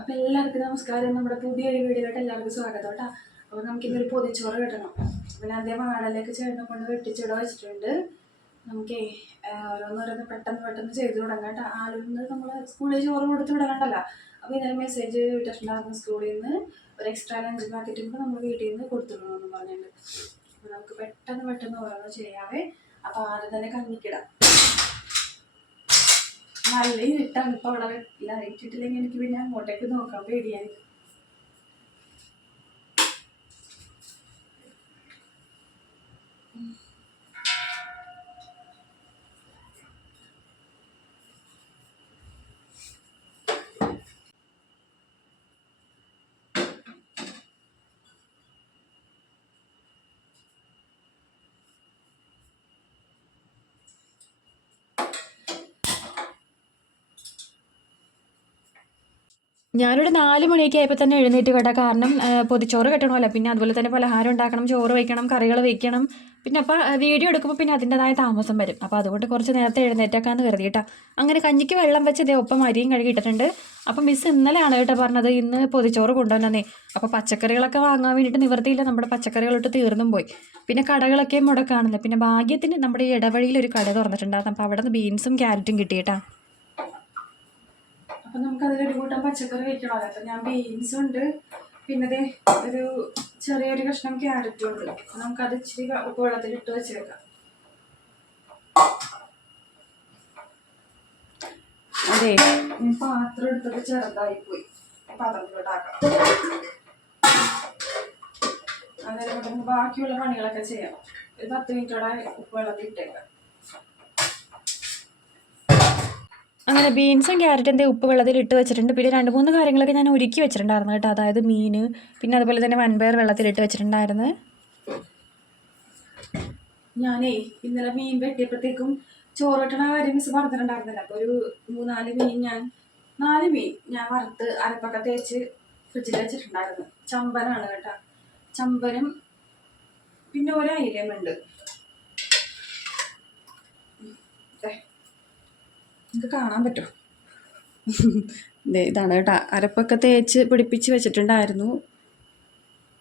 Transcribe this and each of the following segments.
അപ്പൊ എല്ലാവർക്കും നമസ്കാരം. നമ്മുടെ പുതിയൊരു വീഡിയോയിലോട്ട് എല്ലാവർക്കും സ്വാഗതം കേട്ടോ. അപ്പോൾ നമുക്കിന്നൊരു പൊതിച്ചോറ് കിട്ടണം. പിന്നെ ആദ്യം വാടലേക്ക് ചേർന്ന് കൊണ്ട് വെട്ടിച്ചിട വെച്ചിട്ടുണ്ട്. നമുക്കേ ഓരോന്നോരോന്ന് പെട്ടെന്ന് പെട്ടെന്ന് ചെയ്ത് തുടങ്ങാം കേട്ടോ. ആളുന്ന് നമ്മൾ സ്കൂളിൽ ചോറ് കൊടുത്ത് വിടണ്ടല്ലോ. അപ്പോൾ ഇന്നലെ മെസ്സേജ് വിട്ടിട്ടുണ്ടായിരുന്നു സ്കൂളിൽ നിന്ന് ഒരു എക്സ്ട്രാ ലഞ്ച് പാക്കറ്റും കൂടെ നമ്മൾ വീട്ടിൽ നിന്ന് കൊടുത്തിടണമെന്ന് പറഞ്ഞിട്ടുണ്ട്. അപ്പോൾ നമുക്ക് പെട്ടെന്ന് പെട്ടെന്ന് ഓരോന്ന് ചെയ്യാവേ. അപ്പോൾ ആദ്യം തന്നെ കഞ്ഞിക്കിടാം. നല്ല ഇരുട്ടാണ് ഇപ്പൊ അവിടെ ലൈറ്റ് ഇട്ടില്ലെങ്കിൽ എനിക്ക് പിന്നെ അങ്ങോട്ടേക്ക് നോക്കാൻ പേടിയായി. ഞാനൊരു നാല് മണിയൊക്കെ ആയപ്പോൾ തന്നെ എഴുന്നേറ്റ് കേട്ടോ. കാരണം പൊതിച്ചോറ് കെട്ടണമല്ലോ പിന്നെ അതുപോലെ തന്നെ പലഹാരം ഉണ്ടാക്കണം ചോറ് വയ്ക്കണം കറികൾ വയ്ക്കണം പിന്നെ അപ്പോൾ വീഡിയോ എടുക്കുമ്പോൾ പിന്നെ അതിന്റെതായ താമസം വരും. അപ്പോൾ അതുകൊണ്ട് കുറച്ച് നേരത്തെ എഴുന്നേറ്റേക്കാന്ന് കരുതി കേട്ടോ. അങ്ങനെ കഞ്ഞിക്ക് വെള്ളം വെച്ച് ഇതേ ഒപ്പം അരിയും കഴുകി ഇട്ടിട്ടുണ്ട്. അപ്പം മിസ് ഇന്നലെയാണ് കേട്ടോ പറഞ്ഞത് ഇന്ന് പൊതിച്ചോറ് കൊണ്ടുവന്നേ അപ്പോൾ പച്ചക്കറികളൊക്കെ വാങ്ങാൻ വേണ്ടിയിട്ട് നിവർത്തിയില്ല. നമ്മുടെ പച്ചക്കറികളൊട്ട് തീർന്നും പോയി. പിന്നെ കടകളൊക്കെ മുടക്കാണല്ലോ പിന്നെ ഭാഗ്യത്തിന് നമ്മുടെ ഈ ഇടവഴിയിൽ ഒരു കട തുറന്നിട്ടുണ്ടായിരുന്നു. അപ്പോൾ അവിടെ നിന്ന് ബീൻസും ക്യാരറ്റും കിട്ടിയിട്ടാ അപ്പൊ നമുക്ക് ഒരു കൂട്ടം പച്ചക്കറി വെക്കണമല്ലോ അപ്പം ഞാൻ ബീൻസ് ഉണ്ട്. പിന്നെ ഒരു ചെറിയൊരു കഷ്ണം ക്യാരറ്റും ഉണ്ട്. അപ്പം നമുക്ക് അത് ഇച്ചിരി ഉപ്പ് വെള്ളത്തിൽ ഇട്ട് വെച്ചേക്കാം. അതെ പാത്രം എടുത്തത് ചെറുതായി പോയി. പാത്രത്തിലോട്ടാക്കാം അന്നേരം നമുക്ക് ബാക്കിയുള്ള പണികളൊക്കെ ചെയ്യാം. ഒരു പത്ത് മിനിറ്റോടെ ഉപ്പ് വെള്ളത്തിൽ ഇട്ടേക്കാം. അങ്ങനെ ബീൻസും ക്യാരറ്റും എന്തേ ഉപ്പ് വെള്ളത്തിൽ ഇട്ട് വെച്ചിട്ടുണ്ട്. പിന്നെ രണ്ട് മൂന്ന് കാര്യങ്ങളൊക്കെ ഞാൻ ഒരുക്കി വെച്ചിട്ടുണ്ടായിരുന്നു കേട്ടോ. അതായത് മീൻ പിന്നെ അതുപോലെ തന്നെ വൻപയർ വെള്ളത്തിൽ ഇട്ട് വെച്ചിട്ടുണ്ടായിരുന്നു. ഞാനേ ഇന്നലെ മീൻ വെട്ടിയപ്പോഴത്തേക്കും ചോറ് വെട്ടണ കാര്യം മിസ് പറഞ്ഞിട്ടുണ്ടായിരുന്നില്ല. അപ്പോൾ ഒരു മൂന്നാൽ മീൻ ഞാൻ നാല് മീൻ ഞാൻ വറുത്ത് അരപ്പൊക്കെ തേച്ച് ഫ്രിഡ്ജിൽ വെച്ചിട്ടുണ്ടായിരുന്നു. ചമ്പനാണ് കേട്ടോ. ചമ്പനും പിന്നെ ഒരു അയിലയും ഉണ്ട് ദേ, നിങ്ങൾക്ക് കാണാൻ പറ്റുമോ ഇതാണ് കേട്ടോ. അരപ്പൊക്കെ തേച്ച് പിടിപ്പിച്ച് വെച്ചിട്ടുണ്ടായിരുന്നു.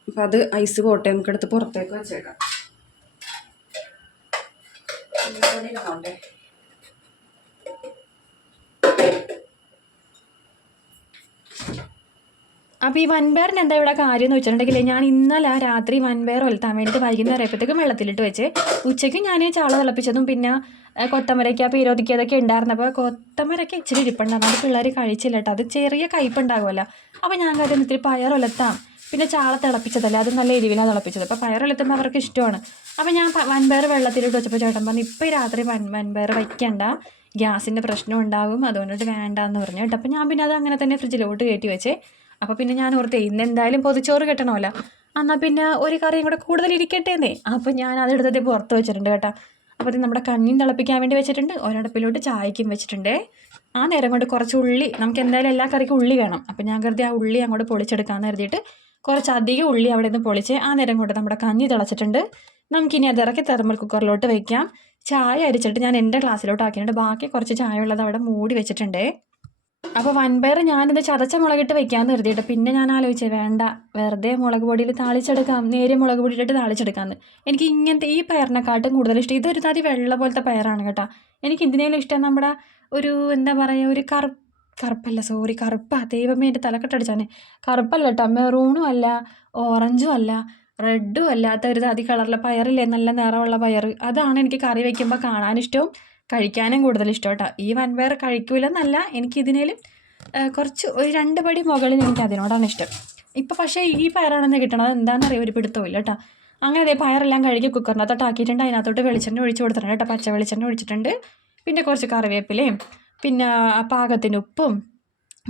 അപ്പം അത് ഐസ് പോട്ടെ നമുക്കെടുത്ത് പുറത്തേക്ക് വെച്ചേക്കാം. അപ്പൊ. അപ്പോൾ ഈ വൻപയറിന് എന്താ ഇവിടെ കാര്യം എന്ന് വെച്ചിട്ടുണ്ടെങ്കിൽ ഞാൻ ഇന്നലെ രാത്രി വൻപയർ ഒലത്താൻ വേണ്ടിയിട്ട് വൈകുന്നേരം എപ്പോഴത്തേക്കും വെള്ളത്തിലിട്ട് വെച്ച് ഉച്ചയ്ക്ക് ഞാൻ ചാള തിളപ്പിച്ചതും പിന്നെ കൊത്തമരയ്ക്ക പീരോതിക്ക അതൊക്കെ ഉണ്ടായിരുന്നു. അപ്പോൾ കൊത്തമരയ്ക്ക ഇച്ചിരി ഇരിപ്പുണ്ടാകും അത് പിള്ളേർ കഴിച്ചില്ല കേട്ടോ. അത് ചെറിയ കയ്പുണ്ടാകുമല്ലോ അപ്പോൾ ഞാൻ കാര്യം ഇത്തിരി പയർ ഒലത്താം. പിന്നെ ചാള തിളപ്പിച്ചതല്ലേ? അത് നല്ല എരിവിലാണ് തിളപ്പിച്ചത്. അപ്പോൾ പയർ ഒലത്തുമ്പോൾ അവർക്ക് ഇഷ്ടമാണ്. അപ്പോൾ ഞാൻ വൻപയർ വെള്ളത്തിലിട്ട് വെച്ചപ്പോൾ ചേട്ടൻ പറഞ്ഞു ഇപ്പോൾ രാത്രി വൻ വൻപയർ വയ്ക്കണ്ട. ഗ്യാസിന്റെ പ്രശ്നം ഉണ്ടാകും. അതുകൊണ്ടിട്ട് വേണ്ടാന്ന് പറഞ്ഞു കേട്ടോ. അപ്പോൾ ഞാൻ പിന്നെ അത് അങ്ങനെ തന്നെ ഫ്രിഡ്ജിലോട്ട് കയറ്റി വെച്ചേ. അപ്പോൾ പിന്നെ ഞാൻ ഓർത്തേ ഇന്ന് എന്തായാലും പൊതിച്ചോറ് കിട്ടണമല്ലോ. എന്നാൽ പിന്നെ ഒരു കറിയും കൂടെ കൂടുതൽ ഇരിക്കട്ടെ എന്നേ അപ്പോൾ ഞാൻ അതെടുത്തിട്ട് പുറത്ത് വെച്ചിട്ടുണ്ട് കേട്ടോ. അപ്പോൾ ഇത് നമ്മുടെ കഞ്ഞിയും തിളപ്പിക്കാൻ വേണ്ടി വെച്ചിട്ടുണ്ട്. ഒരടപ്പിലോട്ട് ചായക്കും വെച്ചിട്ടുണ്ട്. ആ നേരം കൊണ്ട് കുറച്ച് ഉള്ളി നമുക്ക് എന്തായാലും എല്ലാ കറിക്കും ഉള്ളി വേണം. അപ്പോൾ ഞാൻ കരുതി ആ ഉള്ളി അങ്ങോട്ട് പൊളിച്ചെടുക്കാമെന്ന് കരുതിയിട്ട് കുറച്ച് അധികം ഉള്ളി അവിടെ നിന്ന് പൊളിച്ച് ആ നേരം കൊണ്ട് നമ്മുടെ കഞ്ഞി തിളച്ചിട്ടുണ്ട്. നമുക്കിനി അത് ഇറക്കി തെർമൽ കുക്കറിലോട്ട് വയ്ക്കാം ചായ അരിച്ചിട്ട് ഞാൻ എന്റെ ഗ്ലാസ്സിലോട്ട് ആക്കിയിട്ടുണ്ട്. ബാക്കി കുറച്ച് ചായ ഉള്ളത് അവിടെ മൂടി വെച്ചിട്ടുണ്ടേ. അപ്പോൾ വൻപയർ ഞാനിത് ചതച്ച മുളകിട്ട് വെക്കാമെന്ന് കരുതിയിട്ട് പിന്നെ ഞാൻ ആലോചിച്ചേ വേണ്ട വെറുതെ മുളക് പൊടിയിൽ താളിച്ചെടുക്കാം നേരെ മുളക് പൊടി ഇട്ടിട്ട് താളിച്ചെടുക്കാമെന്ന് എനിക്ക് ഇങ്ങനത്തെ ഈ പയറിനെക്കാട്ടും കൂടുതൽ ഇഷ്ടം. ഇതൊരു തരി വെള്ള പോലത്തെ പയറാണ് കേട്ടോ. എനിക്ക് ഇതിനേലും ഇഷ്ടം നമ്മുടെ ഒരു എന്താ പറയുക ഒരു കറു കറുപ്പല്ല സോറി കറുപ്പാ. ദൈവമേ എന്റെ തലക്കെട്ടടിച്ചാണ് കറുപ്പല്ല കേട്ടോ. മെറൂണും അല്ല ഓറഞ്ചും അല്ല റെഡും അല്ലാത്ത ഒരു തതി കളറിലെ പയറില്ലേ നല്ല നിറമുള്ള പയർ അതാണ് എനിക്ക് കറി വയ്ക്കുമ്പോൾ കാണാനിഷ്ടവും കഴിക്കാനും കൂടുതൽ ഇഷ്ടം കേട്ടോ. ഈ വൻപയർ കഴിക്കൂലെന്നല്ല എനിക്കിതിനേലും കുറച്ച് ഒരു രണ്ട് പടി മുകളിൽ എനിക്ക് അതിനോടാണ് ഇഷ്ടം. ഇപ്പോൾ പക്ഷേ ഈ പയറാണെന്ന് കിട്ടണത് എന്താണെന്ന് അറിയാം ഒരു പിടുത്തമില്ല കേട്ടോ. അങ്ങനെ അതേ പയറെല്ലാം കഴുകി കുക്കറിനകത്തോട്ട് ആക്കിയിട്ടുണ്ട് അതിനകത്തോട്ട് വെളിച്ചെണ്ണ ഒഴിച്ച് കൊടുത്തിട്ടുണ്ട് കേട്ടോ. പച്ച വെളിച്ചെണ്ണ ഒഴിച്ചിട്ടുണ്ട്. പിന്നെ കുറച്ച് കറിവേപ്പിലയും പിന്നെ പാകത്തിന് ഉപ്പും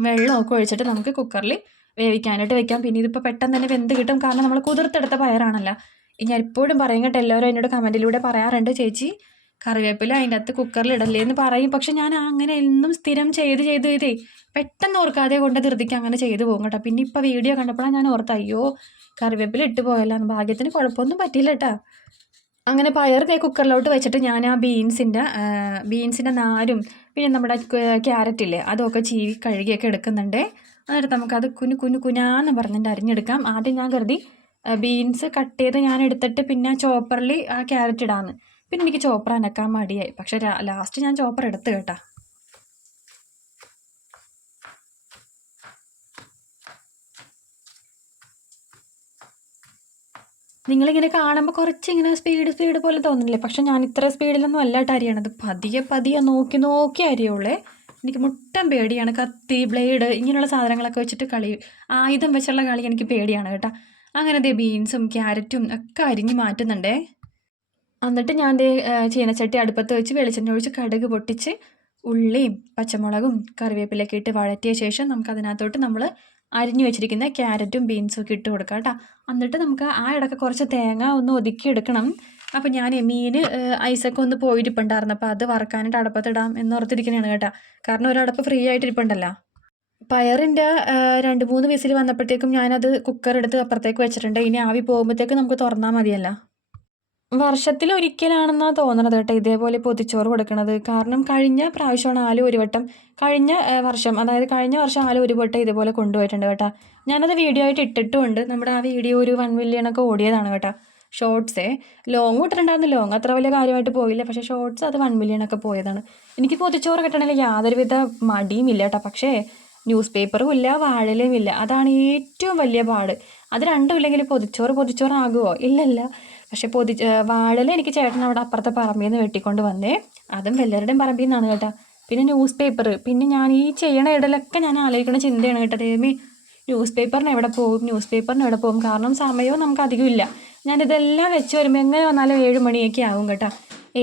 വെള്ളമൊക്കെ ഒഴിച്ചിട്ട് നമുക്ക് കുക്കറിൽ വേവിക്കാനായിട്ട് വെക്കാം. പിന്നെ ഇതിപ്പോൾ പെട്ടെന്ന് തന്നെ വെന്ത് കിട്ടും. കാരണം നമ്മൾ കുതിർത്തെടുത്ത പയറാണല്ലോ. ഞാൻ എപ്പോഴും പറയും കേട്ടോ എല്ലാവരും എന്നോട് കമന്റിലൂടെ പറയാറുണ്ട് ചേച്ചി കറിവേപ്പില അതിന്റെ അകത്ത് കുക്കറിൽ ഇടല്ലേ എന്ന് പറയും. പക്ഷെ ഞാൻ അങ്ങനെ എന്നും സ്ഥിരം ചെയ്ത് ചെയ്ത് ചെയ്തേ പെട്ടെന്ന് ഓർക്കാതെ കൊണ്ട് ധൃതിക്ക് അങ്ങനെ ചെയ്തു പോകും കേട്ടോ. പിന്നെ ഇപ്പോൾ വീഡിയോ കണ്ടപ്പോഴാണ് ഞാൻ ഓർത്ത അയ്യോ കറിവേപ്പില ഇട്ട് പോയല്ലോ. ഭാഗ്യത്തിന് കുഴപ്പമൊന്നും പറ്റിയില്ല കേട്ടോ. അങ്ങനെ പയർ തേ കുക്കറിലോട്ട് വെച്ചിട്ട് ഞാൻ ആ ബീൻസിന്റെ ബീൻസിന്റെ നാരും പിന്നെ നമ്മുടെ ക്യാരറ്റില്ലേ അതൊക്കെ ചീവി കഴുകിയൊക്കെ എടുക്കുന്നുണ്ട്. എന്നിട്ട് നമുക്കത് കുനു കുനു കുനാന്ന് പറഞ്ഞിട്ട് അരിഞ്ഞെടുക്കാം. ആദ്യം ഞാൻ കരുതി ബീൻസ് കട്ട് ചെയ്ത് ഞാൻ എടുത്തിട്ട് പിന്നെ ചോപ്പറിൽ ആ ക്യാരറ്റ് ഇടാമെന്ന് പിന്നെ എനിക്ക് ചോപ്പർ അനക്കാൻ മടിയായി. പക്ഷെ ലാസ്റ്റ് ഞാൻ ചോപ്പർ എടുത്ത് കേട്ടാ. നിങ്ങളിങ്ങനെ കാണുമ്പോൾ കുറച്ച് ഇങ്ങനെ സ്പീഡ് സ്പീഡ് പോലെ തോന്നുന്നില്ലേ? പക്ഷെ ഞാൻ ഇത്ര സ്പീഡിലൊന്നും അല്ലാട്ട് അരിയണത്. പതിയെ പതിയെ നോക്കി നോക്കി അരിയുള്ളേ. എനിക്ക് മുട്ടം പേടിയാണ്. കത്തി ബ്ലേഡ് ഇങ്ങനെയുള്ള സാധനങ്ങളൊക്കെ വെച്ചിട്ട് കളി ആയുധം വെച്ചുള്ള കളി എനിക്ക് പേടിയാണ് കേട്ടോ. അങ്ങനെ ദേ ബീൻസും ക്യാരറ്റും ഒക്കെ അരിഞ്ഞ് മാറ്റുന്നുണ്ടേ. എന്നിട്ട് ഞാൻ ചീനച്ചട്ടി അടുപ്പത്ത് വെച്ച് വെളിച്ചെണ്ണ ഒഴിച്ച് കടുക് പൊട്ടിച്ച് ഉള്ളിയും പച്ചമുളകും കറിവേപ്പിലൊക്കെ ഇട്ട് വഴറ്റിയ ശേഷം നമുക്ക് അതിനകത്തോട്ട് നമ്മൾ അരിഞ്ഞു വെച്ചിരിക്കുന്ന ക്യാരറ്റും ബീൻസും ഒക്കെ ഇട്ട് കൊടുക്കാം കേട്ടോ. എന്നിട്ട് നമുക്ക് ആ ഇടയ്ക്ക് കുറച്ച് തേങ്ങ ഒന്ന് ഒതുക്കി എടുക്കണം. അപ്പോൾ ഞാൻ മീൻ ഐസൊക്കെ ഒന്ന് പോയിരിപ്പുണ്ടായിരുന്നു. അപ്പോൾ അത് വറക്കാനായിട്ട് അടുപ്പത്തിടാം എന്ന് ഓർത്തിരിക്കുന്നതാണ് കേട്ടോ. കാരണം ഒരടപ്പ് ഫ്രീ ആയിട്ട് ഇരിപ്പുണ്ടല്ലോ. പയറിന്റെ രണ്ട് മൂന്ന് വിസിൽ വന്നപ്പോഴത്തേക്കും ഞാനത് കുക്കർ എടുത്ത് അപ്പുറത്തേക്ക് വെച്ചിട്ടുണ്ട്. ഇനി ആവി പോകുമ്പോഴത്തേക്ക് നമുക്ക് തുറന്നാൽ മതിയല്ല. വർഷത്തിൽ ഒരിക്കലാണെന്നാണ് തോന്നണത് കേട്ടോ ഇതേപോലെ പൊതിച്ചോറ് കൊടുക്കണത്. കാരണം കഴിഞ്ഞ പ്രാവശ്യമാണ് ആലു ഒരു വട്ടം കഴിഞ്ഞ വർഷം അതായത് കഴിഞ്ഞ വർഷം ആലു ഒരു വട്ടം ഇതുപോലെ കൊണ്ടുപോയിട്ടുണ്ട് കേട്ടോ. ഞാനത് വീഡിയോ ആയിട്ട് ഇട്ടിട്ടുമുണ്ട്. നമ്മുടെ ആ വീഡിയോ ഒരു വൺ മില്യൺ ഒക്കെ ഓടിയതാണ് കേട്ടോ. ഷോർട്സേ ലോങ് ഇട്ടിട്ടുണ്ടായിരുന്നു. ലോങ് അത്ര വലിയ കാര്യമായിട്ട് പോയില്ല. പക്ഷേ ഷോർട്സ് അത് വൺ മില്യൺ ഒക്കെ പോയതാണ്. എനിക്ക് പൊതിച്ചോറ് കിട്ടണമെങ്കിൽ യാതൊരുവിധ മടിയും ഇല്ല കേട്ടോ. പക്ഷേ ന്യൂസ് പേപ്പറും ഇല്ല വാഴയിലും ഇല്ല. അതാണ് ഏറ്റവും വലിയ പാട്. അത് രണ്ടും ഇല്ലെങ്കിൽ പൊതിച്ചോറ് പൊതിച്ചോറാകുമോ ഇല്ലല്ല. പക്ഷെ പൊതി വാഴൽ എനിക്ക് ചേട്ടൻ അവിടെ അപ്പുറത്തെ പറമ്പിൽ നിന്ന് വെട്ടിക്കൊണ്ട് വന്നേ. അതും വല്ലവരുടെയും പറമ്പിൽ നിന്നാണ് കേട്ടോ. പിന്നെ ന്യൂസ് പേപ്പർ പിന്നെ ഞാൻ ഈ ചെയ്യണ ഇടലൊക്കെ ഞാൻ ആലോചിക്കുന്ന ചിന്തയാണ് കേട്ടോ ദേവി. ന്യൂസ് പേപ്പറിന് എവിടെ പോകും? ന്യൂസ് പേപ്പറിന് എവിടെ പോകും? കാരണം സമയവും നമുക്ക് അധികം ഇല്ല. ഞാനിതെല്ലാം വെച്ച് വരുമ്പോൾ എങ്ങനെ വന്നാലും ഏഴ് മണിയൊക്കെ ആവും കേട്ടോ.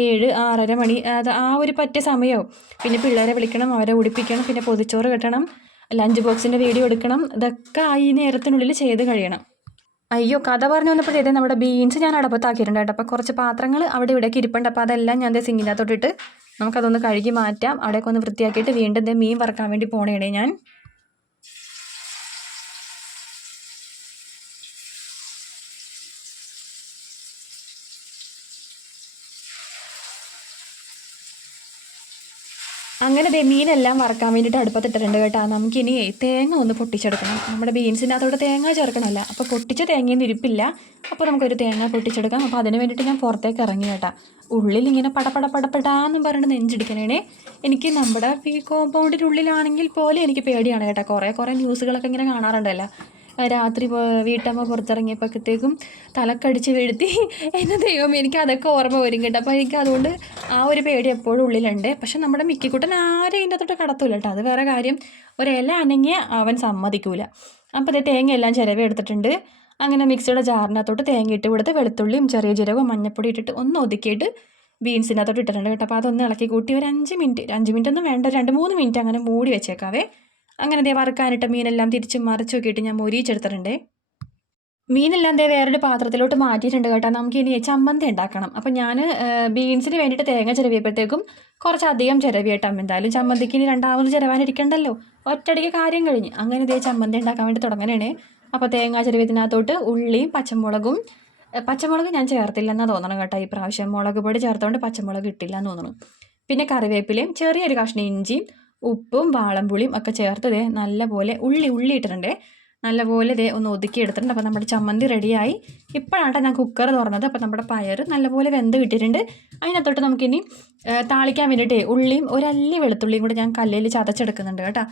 ഏഴ് ആറര മണി അത് ആ ഒരു പറ്റിയ സമയവും. പിന്നെ പിള്ളേരെ വിളിക്കണം അവരെ ഉടിപ്പിക്കണം പിന്നെ പൊതിച്ചോറ് കെട്ടണം ലഞ്ച് ബോക്സിന്റെ വീഡിയോ എടുക്കണം ഇതൊക്കെ ആ ഈ നേരത്തിനുള്ളിൽ ചെയ്ത് കഴിയണം. അയ്യോ കഥ പറഞ്ഞു വന്നപ്പോഴേ നമ്മുടെ ബീൻസ് ഞാൻ അടപ്പത്താക്കിയിട്ടുണ്ട് കേട്ടോ അപ്പോൾ കുറച്ച് പാത്രങ്ങൾ അവിടെ ഇവിടേക്ക് ഇരിപ്പുണ്ട്. അപ്പോൾ അതെല്ലാം ഞാൻ സിങ്ങിനകത്തോട്ടിട്ട് നമുക്കതൊന്ന് കഴുകി മാറ്റാം. അവിടെയൊക്കെ ഒന്ന് വൃത്തിയാക്കിയിട്ട് വീണ്ടും മീൻ വറക്കാൻ വേണ്ടി പോണേണേ ഞാൻ. അങ്ങനെ ദേ മീനെല്ലാം വറക്കാൻ വേണ്ടിയിട്ട് അടുപ്പത്തിട്ടിട്ടുണ്ട് കേട്ടോ. നമുക്കിനി തേങ്ങ ഒന്ന് പൊട്ടിച്ചെടുക്കണം. നമ്മുടെ ബീൻസിന്റെ അകത്തോട്ട് തേങ്ങ ചേർക്കണമല്ല. അപ്പോൾ പൊട്ടിച്ച തേങ്ങയും ഇരിപ്പില്ല അപ്പോൾ നമുക്കൊരു തേങ്ങ പൊട്ടിച്ചെടുക്കാം. അപ്പോൾ അതിന് വേണ്ടിയിട്ട് ഞാൻ പുറത്തേക്ക് ഇറങ്ങി കേട്ടോ. ഉള്ളിൽ ഇങ്ങനെ പടപട പടപടാന്നും പറഞ്ഞിട്ട് നെഞ്ചിടിക്കണേ എനിക്ക് നമ്മുടെ ഈ കോമ്പൗണ്ടിന്റെ ഉള്ളിലാണെങ്കിൽ പോലും എനിക്ക് പേടിയാണ് കേട്ടോ. കുറേ കുറേ ന്യൂസുകളൊക്കെ ഇങ്ങനെ കാണാറുണ്ടല്ലോ. രാത്രി വീട്ടമ്മ പുറത്തിറങ്ങിയപ്പോഴത്തേക്കും തലക്കടിച്ച് വീഴ്ത്തി. എന്നെ ദൈവം എനിക്ക് അതൊക്കെ ഓർമ്മ വരും കേട്ടോ. അപ്പോൾ എനിക്ക് അതുകൊണ്ട് ആ ഒരു പേടി എപ്പോഴും ഉള്ളിലുണ്ട്. പക്ഷെ നമ്മുടെ മിക്കിക്കുട്ടൻ ആരും ഇതിന്റെ തൊട്ട് കടത്തൂല കേട്ടോ. അത് വേറെ കാര്യം. ഒരില അനങ്ങിയ അവൻ സമ്മതിക്കൂല. അപ്പോൾ അതേ തേങ്ങ എല്ലാം ചിരവ എടുത്തിട്ടുണ്ട്. അങ്ങനെ മിക്സിയുടെ ജാറിനകത്തോട്ട് തേങ്ങ ഇട്ട് കൊടുത്ത് വെളുത്തുള്ളിയും ചെറിയ ജീരകവും മഞ്ഞപ്പൊടി ഇട്ടിട്ട് ഒന്ന് ഒതുക്കിയിട്ട് ബീൻസിനകത്തോട്ട് ഇട്ടിട്ടുണ്ട് കേട്ടോ. അപ്പോൾ അതൊന്ന് ഇളക്കി കൂട്ടി ഒരു അഞ്ച് മിനിറ്റ് അഞ്ച് മിനിറ്റ് ഒന്നും വേണ്ട രണ്ട് മൂന്ന് മിനിറ്റ് അങ്ങനെ മൂടി വെച്ചേക്കാവേ. അങ്ങനെ ദേ വറുക്കാനിട്ട മീനെല്ലാം തിരിച്ച് മറിച്ച് നോക്കിയിട്ട് ഞാൻ മൊരിയിച്ചെടുത്തിട്ടുണ്ടേ. മീനെല്ലാം ദേ വേറൊരു പാത്രത്തിലോട്ട് മാറ്റിയിട്ടുണ്ട് കേട്ടോ. നമുക്ക് ഇനി ചമ്മന്തി ഉണ്ടാക്കണം. അപ്പം ഞാൻ ബീൻസിന് വേണ്ടിയിട്ട് തേങ്ങ ചിരവിയപ്പോഴത്തേക്കും കുറച്ചധികം ചിരവിയിട്ടാം. എന്തായാലും ചമ്മന്തിക്ക് ഇനി രണ്ടാമത് ചിരവാനിരിക്കണ്ടല്ലോ. ഒറ്റടിക്ക് കാര്യം കഴിഞ്ഞ്. അങ്ങനെ ദേ ചമ്മന്തി ഉണ്ടാക്കാൻ വേണ്ടി തുടങ്ങണേ അപ്പോൾ തേങ്ങ ചിരവിയതിനകത്തോട്ട് ഉള്ളിയും പച്ചമുളകും പച്ചമുളക് ഞാൻ ചേർത്തില്ലെന്നാണ് തോന്നണം കേട്ടോ. ഈ പ്രാവശ്യം മുളക് പൊടി ചേർത്തുകൊണ്ട് പച്ചമുളക് കിട്ടില്ല എന്ന് തോന്നണം. പിന്നെ കറിവേപ്പിലയും ചെറിയൊരു കഷ്ണം ഇഞ്ചിയും ഉപ്പും വാളംപുളിയും ഒക്കെ ചേർത്ത് ദേ നല്ലപോലെ ഉള്ളി ഉള്ളി ഇട്ടിട്ടുണ്ട്. നല്ലപോലെ ദേ ഒന്ന് ഒതുക്കി എടുത്തിട്ടുണ്ട്. അപ്പോൾ നമ്മുടെ ചമ്മന്തി റെഡിയായി. ഇപ്പോഴാണ് ഞാൻ കുക്കർ തുറന്നത്. അപ്പോൾ നമ്മുടെ പയർ നല്ലപോലെ വെന്ത് കിട്ടിയിട്ടുണ്ട്. അതിനകത്തോട്ട് നമുക്കിനി താളിക്കാൻ വേണ്ടിയിട്ടേ ഉള്ളിയും ഒരല്ലി വെളുത്തുള്ളിയും കൂടെ ഞാൻ കല്ലിൽ ചതച്ചെടുക്കുന്നുണ്ട് കേട്ടോ.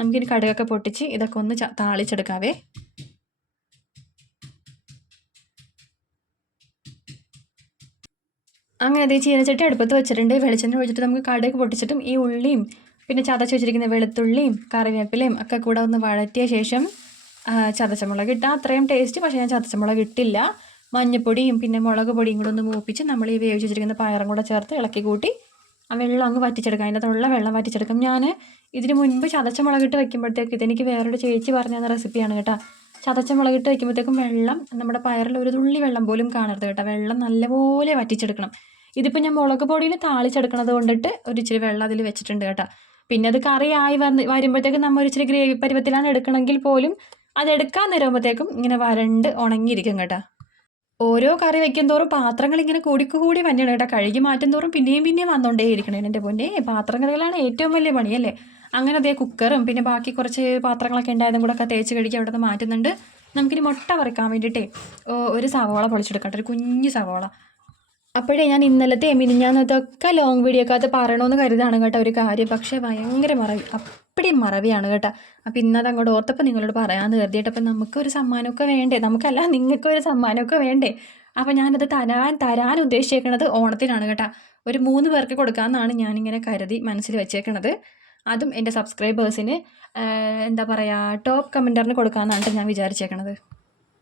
നമുക്കിനി കടുകൊക്കെ പൊട്ടിച്ച് ഇതൊക്കെ ഒന്ന് താളിച്ചെടുക്കാവേ. അങ്ങനെ അതേ ചീനച്ചട്ടി അടുപ്പത്ത് വെച്ചിട്ടുണ്ട്. വെളിച്ചെണ്ണ ഒഴിച്ചിട്ട് നമുക്ക് കടുക് പൊട്ടിച്ചിട്ടും ഈ ഉള്ളിയും പിന്നെ ചതച്ച് വെച്ചിരിക്കുന്ന വെളുത്തുള്ളിയും കറിവേപ്പിലയും ഒക്കെ കൂടെ ഒന്ന് വഴറ്റിയ ശേഷം ചതച്ചമുളക് ഇട്ടാൽ അത്രയും ടേസ്റ്റ് പക്ഷേ ഞാൻ ചതച്ചമുളക് ഇട്ടില്ല. മഞ്ഞപ്പൊടിയും പിന്നെ മുളക് പൊടിയും കൂടെ ഒന്ന് മൂപ്പിച്ച് നമ്മൾ ഈ വേവിച്ച് വെച്ചിരിക്കുന്ന പയറും കൂടെ ചേർത്ത് ഇളക്കി കൂട്ടി ആ വെള്ളം അങ്ങ് വറ്റിച്ചെടുക്കാം. അതിന്റെ ഉള്ള വെള്ളം വറ്റിച്ചെടുക്കും. ഞാൻ ഇതിന് മുൻപ് ചതച്ച മുളകിട്ട് വയ്ക്കുമ്പോഴത്തേക്ക് ഇതെനിക്ക് വേറൊരു ചേച്ചി പറഞ്ഞു തന്ന റെസിപ്പിയാണ് കേട്ടോ. ചതച്ച മുളകിട്ട് വയ്ക്കുമ്പോഴത്തേക്കും വെള്ളം നമ്മുടെ പയറിൽ ഒരു തുള്ളി വെള്ളം പോലും കാണരുത് കേട്ടോ. വെള്ളം നല്ലപോലെ വറ്റിച്ചെടുക്കണം. ഇതിപ്പോൾ ഞാൻ മുളക് പൊടിയിൽ താളിച്ചെടുക്കണത് കൊണ്ടിട്ട് ഒരു ഇച്ചിരി വെള്ളം അതിൽ വെച്ചിട്ടുണ്ട് കേട്ടോ. പിന്നെ അത് കറി ആയി വന്ന് വരുമ്പോഴത്തേക്കും നമ്മൾ ഇച്ചിരി ഗ്രേവി പരുവത്തിലാണ് എടുക്കണമെങ്കിൽ പോലും അത് എടുക്കാൻ നേരമ്പോഴത്തേക്കും ഇങ്ങനെ വരണ്ട് ഉണങ്ങിയിരിക്കും കേട്ടോ. ഓരോ കറി വെക്കും തോറും പാത്രങ്ങൾ ഇങ്ങനെ കൂടിക്കൂടി വന്നെയാണ് കേട്ടോ. കഴുകി മാറ്റും തോറും പിന്നെയും പിന്നെയും വന്നുകൊണ്ടേ ഇരിക്കണേ എന്റെ പൊന്നെ. പാത്രം കറികളാണ് ഏറ്റവും വലിയ പണിയല്ലേ അങ്ങനെ അതേ കുക്കറും പിന്നെ ബാക്കി കുറച്ച് പാത്രങ്ങളൊക്കെ ഉണ്ടായതും കൂടെ ഒക്കെ തേച്ച് കഴുകി അവിടെ നിന്ന് മാറ്റുന്നുണ്ട്. നമുക്കിനി മുട്ട വറുക്കാൻ വേണ്ടിയിട്ടേ ഒരു സവോള പൊളിച്ചെടുക്കട്ടെ. ഒരു കുഞ്ഞു സവോള. അപ്പോഴേ ഞാൻ ഇന്നലത്തെ മിനിഞ്ഞാന്നതൊക്കെ ലോങ് വീഡിയോ അത് പറയണമെന്ന് കരുതാണ് കേട്ടോ ഒരു കാര്യം. പക്ഷേ ഭയങ്കര മറവി അപ്പടി മറവിയാണ് കേട്ടോ. അപ്പോൾ ഇന്നത് അങ്ങോട്ട് ഓർത്തപ്പോൾ നിങ്ങളോട് പറയാമെന്ന് കരുതിയിട്ട് അപ്പം നമുക്കൊരു സമ്മാനമൊക്കെ വേണ്ടേ? നമുക്കല്ല നിങ്ങൾക്കൊരു സമ്മാനമൊക്കെ വേണ്ടേ? അപ്പോൾ ഞാനത് തരാൻ തരാൻ ഉദ്ദേശിച്ചേക്കണത് ഓണത്തിനാണ് കേട്ടോ. ഒരു മൂന്ന് പേർക്ക് കൊടുക്കാമെന്നാണ് ഞാനിങ്ങനെ കരുതി മനസ്സിൽ വെച്ചേക്കണത്. അതും എന്റെ സബ്സ്ക്രൈബേഴ്സിന് എന്താ പറയുക ടോപ്പ് കമന്ററിന് കൊടുക്കാമെന്നാണ് ഞാൻ വിചാരിച്ചേക്കണത്.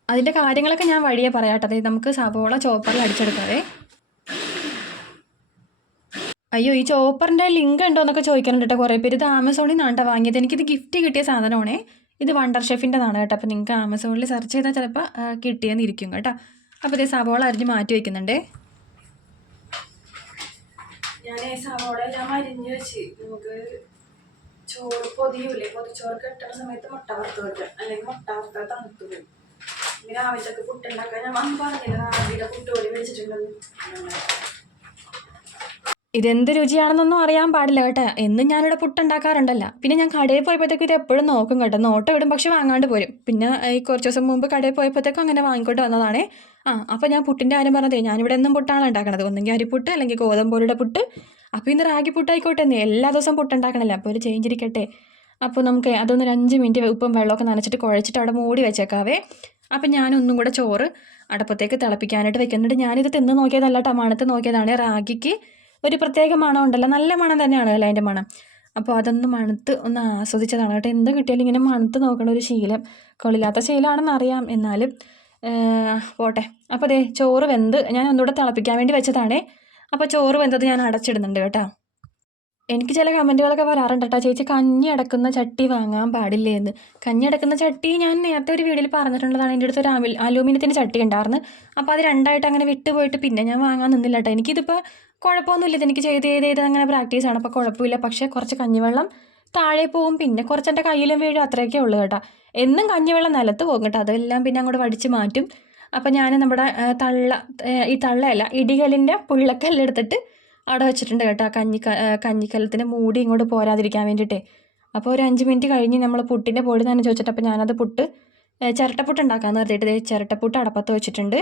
അതിന്റെ കാര്യങ്ങളൊക്കെ ഞാൻ വഴിയെ പറയാട്ടോ അതായത് നമുക്ക് സവോള ചോപ്പറിൽ അടിച്ചെടുക്കാവേ. അയ്യോ ഈ ചോപ്പറിന്റെ ലിങ്ക് ഉണ്ടോ എന്നൊക്കെ ചോദിക്കാനുണ്ട് കേട്ടോ കുറേ പേര്. ഇത് ആമസോണിൽ നിന്നാണ് വാങ്ങിയത്. എനിക്കിത് ഗിഫ്റ്റ് കിട്ടിയ സാധനമാണേ. ഇത് വണ്ടർ ഷെഫിന്റെതാണ് കേട്ടോ. അപ്പോൾ നിങ്ങൾക്ക് ആമസോണിൽ സെർച്ച് ചെയ്താൽ ചിലപ്പോൾ കിട്ടിയെന്നിരിക്കും കിട്ടിയെന്ന് കേട്ടോ. അപ്പോൾ ഇതേ സവോള അരിഞ്ഞ് മാറ്റി വയ്ക്കുന്നുണ്ടേ ഞാൻ ഈ സവോള എല്ലാം അരിഞ്ഞ് വെച്ച് നമുക്ക് ചോറ് പൊതിയൂലേ. ചോറ് കെട്ടുന്ന സമയത്ത് മുട്ട വറുത്ത് വെക്കാം അല്ലെങ്കിൽ മുട്ട വറുത്ത തണുത്ത് പോകും ഇങ്ങനെ ആവശ്യത്തിൽ പുട്ടുണ്ടാക്കാൻ ഞാൻ അന്ന് പറഞ്ഞില്ല. രാവിലെ പുട്ടുപൊടി വെച്ചിട്ടുണ്ടെന്ന്. ഇതെന്ത് രുചിയാണെന്നൊന്നും അറിയാൻ പാടില്ല കേട്ടോ. എന്നും ഞാനിവിടെ പുട്ടുണ്ടാക്കാറുണ്ടല്ല. പിന്നെ ഞാൻ കടയിൽ പോയപ്പോഴത്തേക്കും ഇത് എപ്പോഴും നോക്കും കേട്ടോ. നോട്ടം ഇടും പക്ഷെ വാങ്ങാണ്ട് പോരും. പിന്നെ ഈ കുറച്ച് ദിവസം മുമ്പ് കടയിൽ പോയപ്പോഴത്തേക്കും അങ്ങനെ വാങ്ങിക്കൊണ്ട് വന്നതാണേ. ആ അപ്പോൾ ഞാൻ പുട്ടിന്റെ കാര്യം പറഞ്ഞതേ ഞാനിവിടെ എന്നും പുട്ടാണ് ഉണ്ടാക്കണത്. ഒന്നെങ്കിൽ അരിപ്പുട്ട് അല്ലെങ്കിൽ ഗോതമ്പോലുടെ പുട്ട്. അപ്പോൾ ഇന്ന് റാഗി പുട്ടായിക്കോട്ടെ എന്നേ എല്ലാ ദിവസവും പുട്ടുണ്ടാക്കണല്ലേ. അപ്പോൾ ഒരു ചേഞ്ച് ഇരിക്കട്ടെ. അപ്പോൾ നമുക്ക് അതൊന്ന് ഒരു അഞ്ച് മിനിറ്റ് ഉപ്പും വെള്ളമൊക്കെ നനച്ചിട്ട് കുഴച്ചിട്ട് അവിടെ മൂടി വെച്ചേക്കാവേ. അപ്പം ഞാനൊന്നും കൂടെ ചോറ് അടപ്പത്തേക്ക് തിളപ്പിക്കാനായിട്ട് വെക്കുന്നുണ്ട്. ഞാനിത് തിന്ന് നോക്കിയതല്ല ടമാണത്ത് മണത്ത് നോക്കിയതാണ് റാഗിക്ക്. ഒരു പ്രത്യേക മണം ഉണ്ടല്ലോ. നല്ല മണം തന്നെയാണ് അല്ലേ അതിന്റെ മണം? അപ്പോൾ അതൊന്ന് മണത്ത് ഒന്ന് ആസ്വദിച്ചതാണ് കേട്ടോ. എന്ത് കിട്ടിയാലും ഇങ്ങനെ മണത്ത് നോക്കണ ഒരു ശീലം കൊള്ളില്ലാത്ത ശീലമാണെന്ന് അറിയാം. എന്നാലും പോട്ടെ. അപ്പോൾ അതെ ചോറ് വെന്ത് ഞാൻ ഒന്നുകൂടെ തിളപ്പിക്കാൻ വേണ്ടി വെച്ചതാണേ. അപ്പോൾ ചോറ് വെന്തത് ഞാൻ അടച്ചിടുന്നുണ്ട് കേട്ടോ. എനിക്ക് ചില കമന്റുകളൊക്കെ വരാറുണ്ട് കേട്ടോ. ചേച്ചി കഞ്ഞി അടക്കുന്ന ചട്ടി വാങ്ങാൻ പാടില്ലേ എന്ന്. കഞ്ഞി അടക്കുന്ന ചട്ടി ഞാൻ നേരത്തെ ഒരു വീഡിയോയിൽ പറഞ്ഞിട്ടുള്ളതാണ്. എന്റെ അടുത്ത് ഒരു അലൂമിനിയത്തിന്റെ ചട്ടി ഉണ്ടായിരുന്നു. അപ്പോൾ അത് രണ്ടായിട്ട് അങ്ങനെ വിട്ടുപോയിട്ട് പിന്നെ ഞാൻ വാങ്ങാൻ നിന്നില്ല കേട്ടോ. എനിക്കിതിപ്പോൾ കുഴപ്പമൊന്നുമില്ല. ഇതെനിക്ക് ചെയ്ത് ചെയ്ത് ചെയ്ത് അങ്ങനെ പ്രാക്ടീസാണ് അപ്പോൾ കുഴപ്പമില്ല. പക്ഷേ കുറച്ച് കഞ്ഞിവെള്ളം താഴെ പോവും. പിന്നെ കുറച്ച് എന്റെ കയ്യിലും വീഴും. അത്രയൊക്കെ ഉള്ളൂ കേട്ടോ. എന്നും കഞ്ഞിവെള്ളം നിലത്ത് പോകും കേട്ടോ. അതെല്ലാം പിന്നെ അങ്ങോട്ട് വടിച്ച് മാറ്റും. അപ്പോൾ ഞാൻ നമ്മുടെ തള്ള ഈ തള്ളയല്ല ഇടികലിന്റെ പുള്ളക്കല്ലെടുത്തിട്ട് അവിടെ വെച്ചിട്ടുണ്ട് കേട്ടോ. ആ കഞ്ഞി കഞ്ഞിക്കലത്തിന്റെ മൂടി ഇങ്ങോട്ട് പോരാതിരിക്കാൻ വേണ്ടിയിട്ടേ. അപ്പോൾ ഒരു അഞ്ച് മിനിറ്റ് കഴിഞ്ഞ് നമ്മൾ പുട്ടിന്റെ പൊടി തന്നെ ചോദിച്ചിട്ട് അപ്പോൾ ഞാനത് പുട്ട് ചിരട്ടപ്പുട്ട് ഉണ്ടാക്കാമെന്ന് പറഞ്ഞിട്ട് ചിരട്ടപ്പുട്ട് അടപ്പത്ത് വെച്ചിട്ടുണ്ട്.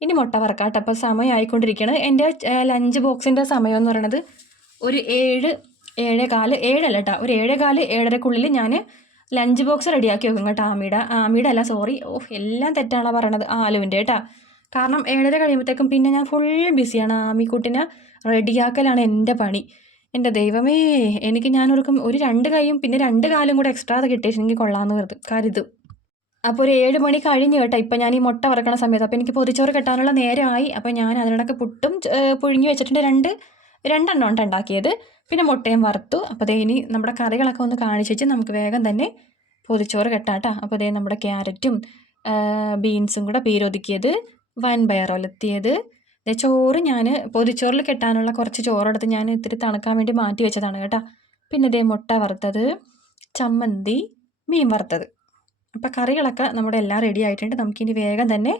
ഇനി മുട്ട വറക്കാട്ട്. അപ്പോൾ സമയം ആയിക്കൊണ്ടിരിക്കുകയാണ് എന്റെ ലഞ്ച് ബോക്സിന്റെ സമയം എന്ന് പറയുന്നത് ഒരു ഏഴ് ഏഴേ കാൽ ഏഴല്ല കേട്ടോ ഒരു ഏഴേ കാൽ ഏഴരക്കുള്ളിൽ ഞാൻ ലഞ്ച് ബോക്സ് റെഡിയാക്കി വെക്കും കേട്ടോ ആമിയുടെ ആമിയുടെ അല്ല സോറി ഓ എല്ലാം തെറ്റാണോ പറയണത്? ആലുവിന്റെ കേട്ടോ. കാരണം ഏഴര കഴിയുമ്പോഴത്തേക്കും പിന്നെ ഞാൻ ഫുൾ ബിസിയാണ് ആമിക്കുട്ടിനെ റെഡിയാക്കലാണ് എന്റെ പണി. എന്റെ ദൈവമേ എനിക്ക് ഞാനൊരുക്കും ഒരു രണ്ട് കൈയും പിന്നെ രണ്ട് കാലും കൂടെ എക്സ്ട്രാ കിട്ടിയിട്ടുണ്ടെങ്കിൽ കൊള്ളാമെന്ന് കരുതും. കരുതും. അപ്പോൾ ഒരു ഏഴ് മണി കഴിഞ്ഞ് കേട്ടോ. ഇപ്പം ഞാൻ ഈ മുട്ട വറക്കണ സമയത്ത്. അപ്പോൾ എനിക്ക് പൊതിച്ചോറ് കെട്ടാനുള്ള നേരമായി അപ്പോൾ ഞാൻ അതിനോടൊക്കെ പുട്ടും പുഴുങ്ങി വെച്ചിട്ടുണ്ട് രണ്ട് രണ്ടെണ്ണം ഉണ്ട് ഉണ്ടാക്കിയത്. പിന്നെ മുട്ടയും വറുത്തു. അപ്പോൾ ഇനി നമ്മുടെ കറികളൊക്കെ ഒന്ന് കാണിച്ചു നമുക്ക് വേഗം തന്നെ പൊതിച്ചോറ് കെട്ടാട്ടോ. അപ്പോൾ ദേ നമ്മുടെ ക്യാരറ്റും ബീൻസും കൂടെ പീരൊതുക്കിയത് വൻപയർ ഒലത്തിയത് ചോറ് ഞാൻ പൊതിച്ചോറിൽ കെട്ടാനുള്ള കുറച്ച് ചോറെടുത്ത് ഞാൻ ഇത്തിരി തണുക്കാൻ വേണ്ടി മാറ്റി വെച്ചതാണ് കേട്ടോ. പിന്നെ ഇതേ മുട്ട വറുത്തത് ചമ്മന്തി മീൻ വറുത്തത്. അപ്പോൾ കറികളൊക്കെ നമ്മുടെ എല്ലാം റെഡി ആയിട്ടുണ്ട്. നമുക്കിനി വേഗം തന്നെ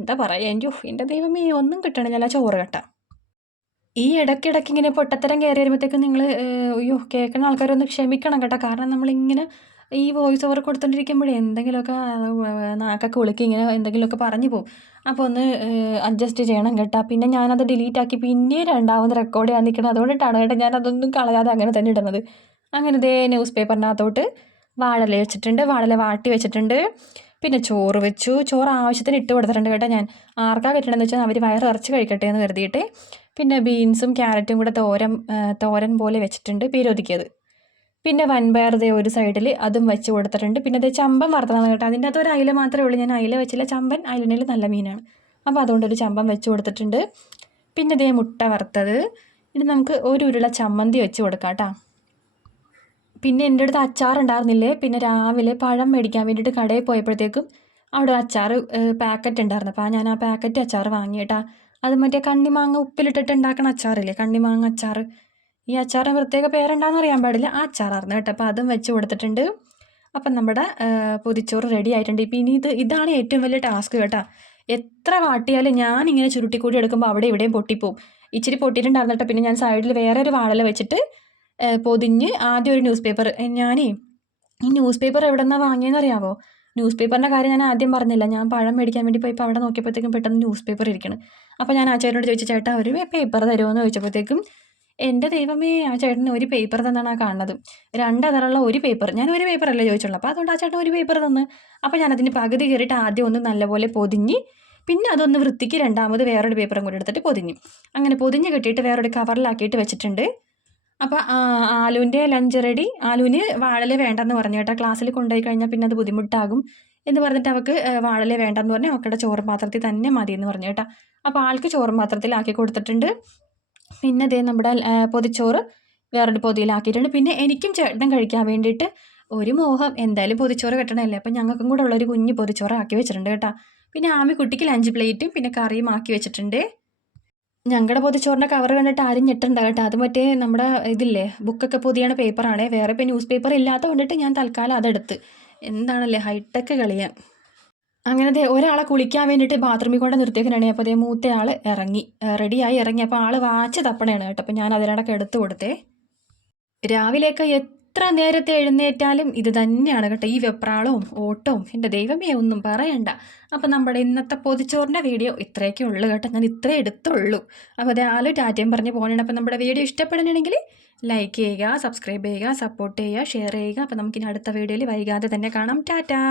എന്താ പറയുക എന്റെ എന്റെ ദൈവമേ ഒന്നും കിട്ടണില്ല. ചോറ് കെട്ടാം ഈ ഇടയ്ക്കിടയ്ക്ക് ഇങ്ങനെ പൊട്ടത്തരം കയറി വരുമ്പോഴത്തേക്കും നിങ്ങൾ അയ്യോ കേൾക്കുന്ന ആൾക്കാരൊന്ന് ക്ഷമിക്കണം കേട്ടോ. കാരണം നമ്മളിങ്ങനെ ഈ വോയിസ് ഓവർ കൊടുത്തോണ്ടിരിക്കുമ്പോഴേ എന്തെങ്കിലുമൊക്കെ നാക്കൊക്കെ വിളിക്കുക ഇങ്ങനെ എന്തെങ്കിലുമൊക്കെ പറഞ്ഞു പോകും അപ്പോൾ ഒന്ന് അഡ്ജസ്റ്റ് ചെയ്യണം കേട്ടോ. പിന്നെ ഞാനത് ഡിലീറ്റ് ആക്കി. പിന്നെ രണ്ടാമത് റെക്കോർഡ് ചെയ്യാൻ നിൽക്കണം അതുകൊണ്ടിട്ടാണ് കേട്ടോ ഞാൻ അതൊന്നും കളയാതെ അങ്ങനെ തന്നെ ഇടുന്നത്. അങ്ങനെ ഇതേ ന്യൂസ് പേപ്പറിനകത്തോട്ട് വാഴല വെച്ചിട്ടുണ്ട് വാഴല വാട്ടി വെച്ചിട്ടുണ്ട്. പിന്നെ ചോറ് വെച്ചു. ചോറ് ആവശ്യത്തിന് ഇട്ട് കൊടുത്തിട്ടുണ്ട് കേട്ടോ ഞാൻ. ആർക്കാ കിട്ടണമെന്ന് വെച്ചാൽ അവർ വയറ് ഇറച്ചി കഴിക്കട്ടെ എന്ന് കരുതിയിട്ട്. പിന്നെ ബീൻസും ക്യാരറ്റും കൂടെ തോരൻ തോരൻ പോലെ വെച്ചിട്ടുണ്ട് പീരൊതുക്കിയത്. പിന്നെ വൻപയർ ദേ ഒരു സൈഡിൽ അതും വെച്ച് കൊടുത്തിട്ടുണ്ട്. പിന്നെ ദേ ചമ്പൻ വറുത്തതാണ് കേട്ടോ. അതിന്റെ അകത്ത് ഒരു അയില മാത്രമേ ഉള്ളൂ. ഞാൻ അയില വെച്ചില്ല. ചമ്പൻ അയിലിനിൽ നല്ല മീനാണ്. അപ്പോൾ അതുകൊണ്ട് ഒരു ചമ്പൻ വെച്ച് കൊടുത്തിട്ടുണ്ട്. പിന്നെ ഇതേ മുട്ട വറുത്തത്. ഇനി നമുക്ക് ഒരു ഉരുള ചമ്മന്തി വെച്ച് കൊടുക്കാം കേട്ടോ. പിന്നെ എന്റെ അടുത്ത് അച്ചാർ ഉണ്ടായിരുന്നില്ലേ? പിന്നെ രാവിലെ പഴം മേടിക്കാൻ വേണ്ടിയിട്ട് കടയിൽ പോയപ്പോഴത്തേക്കും അവിടെ അച്ചാർ പാക്കറ്റ് ഉണ്ടായിരുന്നു. അപ്പോൾ ഞാൻ ആ പാക്കറ്റ് അച്ചാർ വാങ്ങിയിട്ടാ. അത് മറ്റേ കണ്ണിമാങ്ങ ഉപ്പിലിട്ടിട്ട് ഉണ്ടാക്കണ അച്ചാറില്ലേ? കണ്ണിമാങ്ങ അച്ചാർ. ഈ അച്ചാറിന് പ്രത്യേക പേരുണ്ടാന്ന് അറിയാൻ പാടില്ല. ആ അച്ചാറായിരുന്നു കേട്ടോ. അപ്പോൾ അതും വെച്ച് കൊടുത്തിട്ടുണ്ട്. അപ്പം നമ്മുടെ പൊതിച്ചോറ് റെഡി ആയിട്ടുണ്ട്. ഇപ്പം ഇനി ഇത് ഇതാണ് ഏറ്റവും വലിയ ടാസ്ക് കേട്ടോ. എത്ര വാട്ടിയാലും ഞാൻ ഇങ്ങനെ ചുരുട്ടിക്കൂടി എടുക്കുമ്പോൾ അവിടെ ഇവിടെയും പൊട്ടിപ്പോവും. ഇച്ചിരി പൊട്ടിയിട്ടുണ്ടായിരുന്നു കേട്ടോ. പിന്നെ ഞാൻ സൈഡിൽ വേറെ ഒരു വാഴല വെച്ചിട്ട് പൊതിഞ്ഞ് ആദ്യം ഒരു ന്യൂസ് പേപ്പർ ഞാനേ ഈ ന്യൂസ് പേപ്പർ എവിടെ നിന്നാണ് വാങ്ങിയതെന്ന് ന്യൂസ് പേപ്പറിന്റെ കാര്യം ഞാൻ ആദ്യം പറഞ്ഞില്ല. ഞാൻ പഴം മേടിക്കാൻ വേണ്ടി പോയപ്പോൾ അവിടെ നോക്കിയപ്പോഴത്തേക്കും പെട്ടെന്ന് ന്യൂസ് പേപ്പർ ഇരിക്കണം. അപ്പോൾ ഞാൻ ആ ചേട്ടനോട് ചോദിച്ചു ചേട്ടാ ഒരു പേപ്പർ തരുമോ എന്ന് ചോദിച്ചപ്പോഴത്തേക്കും എന്റെ ദൈവമേ ആ ചേട്ടന് ഒരു പേപ്പർ തന്നാണ് ആ കാണുന്നത്. രണ്ട് അതറുള്ള ഒരു പേപ്പർ ഞാൻ ഒരു പേപ്പർ അല്ലേ ചോദിച്ചുള്ളൂ. അപ്പോൾ അതുകൊണ്ട് ആ ചേട്ടൻ ഒരു പേപ്പർ തന്ന്. അപ്പോൾ ഞാൻ അതിന് പകുതി കയറിയിട്ട് ആദ്യം ഒന്ന് നല്ലപോലെ പൊതിഞ്ഞ് പിന്നെ അതൊന്ന് വൃത്തിക്ക് രണ്ടാമത് വേറൊരു പേപ്പറും കൂടി എടുത്തിട്ട് പൊതിഞ്ഞു. അങ്ങനെ പൊതിഞ്ഞ് കെട്ടിയിട്ട് വേറൊരു കവറിലാക്കിയിട്ട് വെച്ചിട്ടുണ്ട്. അപ്പോൾ ആലുവിന്റെ ലഞ്ച് റെഡി ആലുവിന് വാഴലേ വേണ്ടെന്ന് പറഞ്ഞു കേട്ടോ. ക്ലാസ്സിൽ കൊണ്ടുപോയി കഴിഞ്ഞാൽ പിന്നെ അത് ബുദ്ധിമുട്ടാകും എന്ന് പറഞ്ഞിട്ട് അവൾക്ക് വാഴലേ വേണ്ടെന്ന് പറഞ്ഞ് അവക്കടെ ചോറ് പാത്രത്തിൽ തന്നെ മതി എന്ന് പറഞ്ഞു കേട്ടോ. അപ്പോൾ ആൾക്ക് ചോറും പാത്രത്തിലാക്കി കൊടുത്തിട്ടുണ്ട്. പിന്നെ ദേ നമ്മുടെ പൊതിച്ചോറ് വേറൊരു പൊതിയിലാക്കിയിട്ടുണ്ട്. പിന്നെ എനിക്കും ചേട്ടൻ കഴിക്കാൻ വേണ്ടിയിട്ട് ഒരു മോഹം എന്തായാലും പൊതിച്ചോറ് കെട്ടണമല്ലേ അപ്പം ഞങ്ങൾക്കും കൂടെ ഉള്ളൊരു കുഞ്ഞ് പൊതിച്ചോറ് ആക്കി വെച്ചിട്ടുണ്ട് കേട്ടോ. പിന്നെ ആമി കുട്ടിക്ക് ലഞ്ച് പ്ലേറ്റും പിന്നെ കറിയും ആക്കി വെച്ചിട്ടുണ്ട്. ഞങ്ങളുടെ പൊതിച്ചോറിന്റെ കവർ കണ്ടിട്ട് ആരും ഞെട്ടണ്ട കേട്ടോ. അത് മറ്റേ നമ്മുടെ ഇതില്ലേ ബുക്കൊക്കെ പുതിയാണ് പേപ്പറാണേ വേറെ ഇപ്പോൾ ന്യൂസ് പേപ്പർ ഇല്ലാത്ത കൊണ്ടിട്ട് ഞാൻ തൽക്കാലം അതെടുത്ത്. എന്താണല്ലേ ഹൈടെക് കളിയാൻ അങ്ങനെ ദേ ഒരാളെ കുളിക്കാൻ വേണ്ടിയിട്ട് ബാത്റൂമിൽ കൊണ്ട് നിർത്തിയേക്കണേ. അപ്പോൾ അതേ മൂത്ത ആൾ ഇറങ്ങി റെഡിയായി ഇറങ്ങി. അപ്പോൾ ആൾ വാച്ച് തപ്പണയാണ് കേട്ടോ. അപ്പോൾ ഞാൻ അതിനിടയ്ക്ക് എടുത്തു കൊടുത്തേ. രാവിലെയൊക്കെ എത്ര നേരത്തെ എഴുന്നേറ്റാലും ഇത് തന്നെയാണ് കേട്ടോ. ഈ വെപ്രാളവും ഓട്ടവും. എന്റെ ദൈവമേ ഒന്നും പറയണ്ട. അപ്പം നമ്മുടെ ഇന്നത്തെ പൊതിച്ചോറിന്റെ വീഡിയോ ഇത്രയൊക്കെ ഉള്ളൂ കേട്ടോ. ഞാൻ ഇത്രേ എടുത്തുള്ളൂ. അപ്പോൾ അതേ ആലും ടാറ്റയും പറഞ്ഞ് പോകണം അപ്പോൾ നമ്മുടെ വീഡിയോ ഇഷ്ടപ്പെടണമെങ്കിൽ ലൈക്ക് ചെയ്യുക സബ്സ്ക്രൈബ് ചെയ്യുക സപ്പോർട്ട് ചെയ്യുക ഷെയർ ചെയ്യുക. അപ്പോൾ നമുക്കിനി അടുത്ത വീഡിയോയിൽ വൈകാതെ തന്നെ കാണാം. ടാറ്റാ!